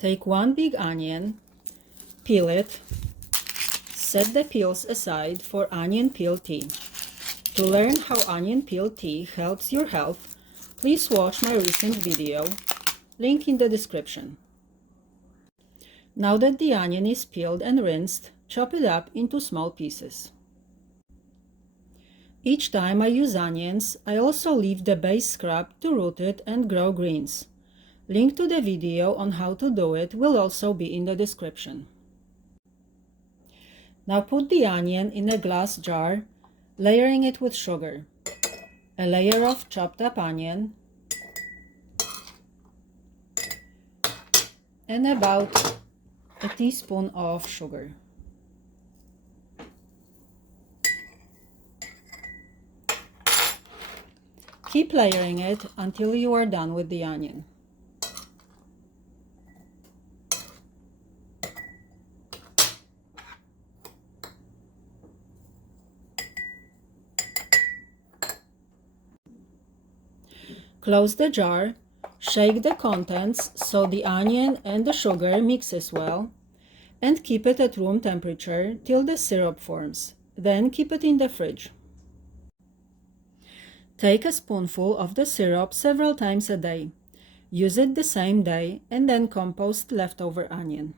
Take one big onion, peel it, set the peels aside for onion peel tea. To learn how onion peel tea helps your health, please watch my recent video, link in the description. Now that the onion is peeled and rinsed, chop it up into small pieces. Each time I use onions, I also leave the base scrub to root it and grow greens. Link to the video on how to do it will also be in the description. Now put the onion in a glass jar, layering it with sugar, a layer of chopped up onion, and about a teaspoon of sugar. Keep layering it until you are done with the onion. Close the jar, shake the contents so the onion and the sugar mixes well, and keep it at room temperature till the syrup forms. Then keep it in the fridge. Take a spoonful of the syrup several times a day. Use it the same day and then compost leftover onion.